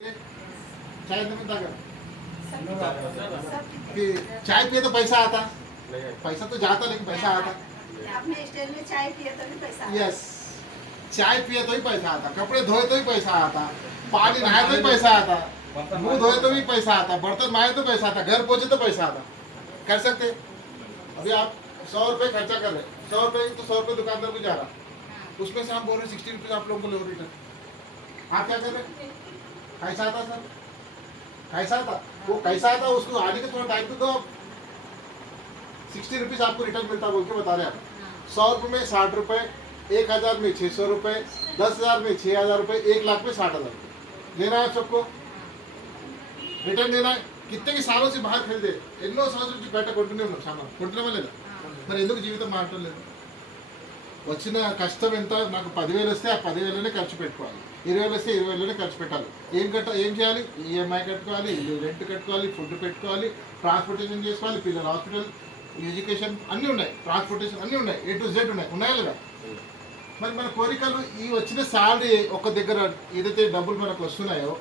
चाय नहीं मिलता कि चाय पिए तो पैसा आता, पैसा तो जाता लेकिन पैसा आता। अपने स्टेज में चाय पिए तो भी पैसा आता। यस, चाय पिए तो ही पैसा आता, कपड़े धोए तो ही पैसा आता, पानी नहाए तो ही पैसा आता, मुंह धोए तो भी पैसा आता, बर्तन माए तो पैसा आता, घर पहुंचे तो पैसा आता। कर सकते। अभी आप 100 रुपये खर्चा कर रहे, 100 रुपये तो 100 रुपये दुकानदार को जा रहा, उसमें से हम बोल रहे 60 रुपीज आप लोगों को ले रिटर्न। आप क्या कर रहे? कैसा आता सर, कैसा था वो, कैसा था उसको आने का थोड़ा टाइम तो दो। 60 रुपीज आपको रिटर्न मिलता बोल के बता रहे आप। 100 रुपये में 60 रुपये, 1000 में 600 रुपये, 10,000 में 6,000 रुपये, 1 लाख में 60,000 रुपये देना है सबको, रिटर्न देना है। कितने की सालों से बाहर खरीदे ఎన్నో సంవత్సరాల నుంచి బయట కొంటూనే ఉన్నాం సామాన్, కొంటున్నామా లేదా? మరి ఎందుకు జీవితం మారటం లేదు? వచ్చిన కష్టం ఎంత? నాకు 10,000 వస్తే ఆ 10,000లోనే ఖర్చు పెట్టుకోవాలి, 20,000 వస్తే 20,000లోనే ఖర్చు పెట్టాలి. ఏం చేయాలి? ఈఎంఐ కట్టుకోవాలి, ఇల్లు రెంట్ కట్టుకోవాలి, ఫుడ్ పెట్టుకోవాలి, ట్రాన్స్పోర్టేషన్ చేసుకోవాలి, పిల్లల హాస్పిటల్, ఎడ్యుకేషన్ అన్నీ ఉన్నాయి, ట్రాన్స్పోర్టేషన్ అన్నీ ఉన్నాయి, A to Z ఉన్నాయి, ఉన్నాయా లేదా? మరి మన కోరికలు ఈ వచ్చిన శాలరీ ఒక దగ్గర ఏదైతే డబ్బులు మనకు వస్తున్నాయో